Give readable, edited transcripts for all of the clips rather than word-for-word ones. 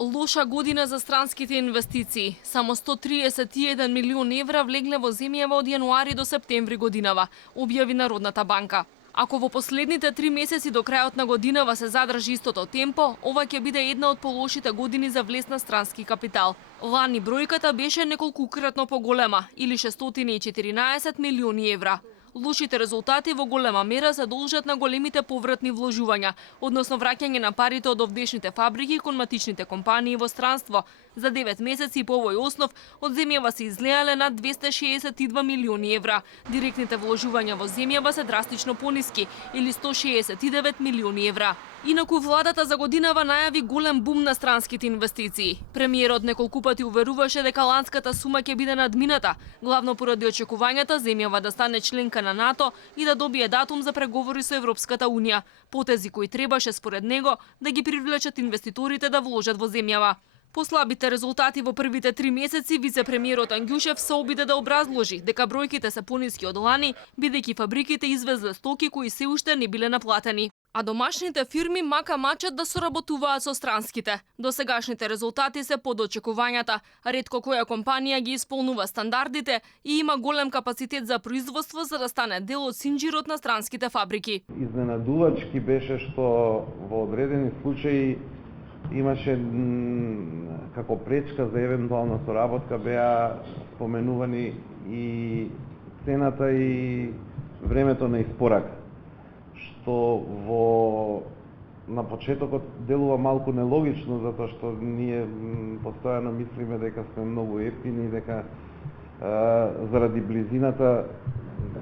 Лоша година за странските инвестиции. Само 131 милион евра влегле во земјава од јануари до септември годинава, објави Народната банка. Ако во последните 3 месеци до крајот на годинава се задржи истото темпо, ова ќе биде една од полошите години за влез на странски капитал. Лани бројката беше неколкукратно поголема, или 614 милиони евра. Лошите резултати во голема мера се должат на големите повратни вложувања, односно враќање на парите од овдешните фабрики кон матичните компании во странство. За 9 месеци по овој основ од земјава се излеале над 262 милиони евра. Директните вложувања во земјава се драстично пониски, или 169 милиони евра. Инаку владата за годинава најави голем бум на странските инвестиции. Премиерот неколку пати уверуваше дека ланската сума ќе биде надмината, главно поради очекувањата земјава да стане членка на НАТО и да добие датум за преговори со Европската унија, потези кои требаше според него да ги привлечат инвеститорите да вложат во земјава. По слабите резултати во првите 3 месеци, вице-премиерот Ангјушев се обиде да образложи дека бројките се пониски од лани, бидејќи фабриките извезле стоки кои се уште не биле наплатени. А домашните фирми мака мачат да соработуваат со странските. Досегашните резултати се под очекувањата. Ретко која компанија ги исполнува стандардите и има голем капацитет за производство за да стане дел од синџирот на странските фабрики. Изненадувачки беше што во одредени случаи имаше како пречка за евентуална соработка беа споменувани и цената и времето на испорака, што на почетокот делува малку нелогично, затоа што ние постојано мислиме дека сме многу ефтини и дека заради близината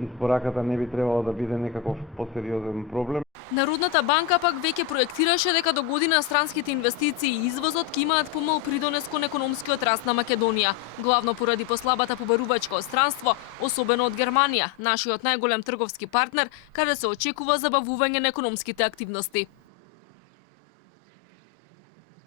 испораката не би требало да биде некаков посериозен проблем. Народната банка пак веќе проектираше дека до година странските инвестиции и извозот ќе имаат помал придонес кон економскиот раст на Македонија, главно поради послабата побарувачка од странство, особено од Германија, нашиот најголем трговски партнер, каде се очекува забавување на економските активности.